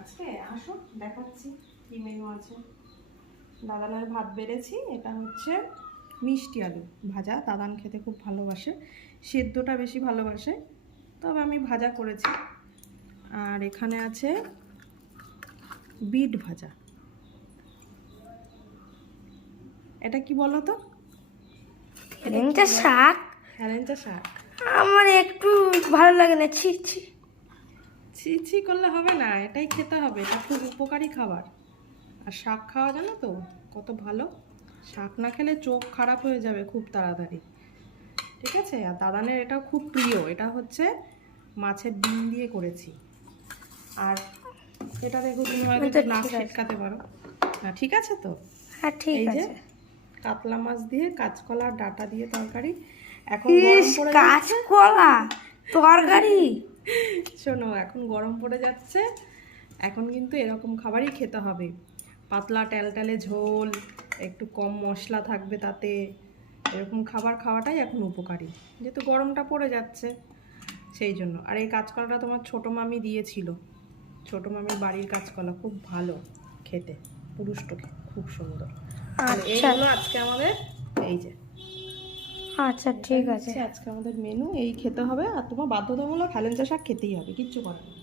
আজকে আসো দেখাচ্ছি কি মেনু আছে। দাদানের ভাত বেড়েছি, এটা হচ্ছে মিষ্টি আলু ভাজা। দাদান খেতে খুব ভালোবাসে, সেদ্ধটা বেশি ভালোবাসে, তবে আমি ভাজা করেছি। আর এখানে আছে বিট ভাজা। এটা কি বলো তো? হেলেঞ্চা শাক। হেলেঞ্চা শাক আমার একটু ভালো লাগে না, ছি ছি। ছি ছি করলে হবে না, এটাই খেতে হবে, এটা খুব উপকারী খাবার। আর শাক খাওয়া জানো তো কত ভালো। শাক না খেলে চোখ খারাপ হয়ে যাবে খুব তাড়াতাড়ি, ঠিক আছে? আর দাদানের এটা খুব প্রিয়। এটা হচ্ছে মাছের ডিম দিয়ে করেছি। আর এটা দেখো, তুমি হয়তো নাক ছিটকাতে পারো না, ঠিক আছে তো? হ্যাঁ ঠিক এই যে আছে। কাতলা মাছ দিয়ে কাঁচকলা ডাঁটা দিয়ে তরকারি। এখন গরম পড়ে যাচ্ছে। কাঁচকলা তরকারি? শোনো, এখন গরম পড়ে যাচ্ছে, এখন কিন্তু এরকম খাবারই খেতে হবে। পাতলা ট্যালট্যালে ঝোল, একটু কম মশলা থাকবে তাতে। এরকম খাবার খাওয়াটাই এখন উপকারী, যেহেতু গরমটা পড়ে যাচ্ছে সেই জন্য। আর এই কাঁচকলাটা তোমার ছোটো মামি দিয়েছিল, ছোটো মামির বাড়ির কাঁচকলা, খুব ভালো খেতে, পুরুষ্ট, খুব সুন্দর। এইগুলো আজকে আমাদের, এই যে আচ্ছা ঠিক আছে। আজকে আমাদের মেনু এই খেতে হবে। আর তোমার বাধ্যতামূলক হেলেঞ্চা শাক খেতেই হবে, কিচ্ছু করার নেই।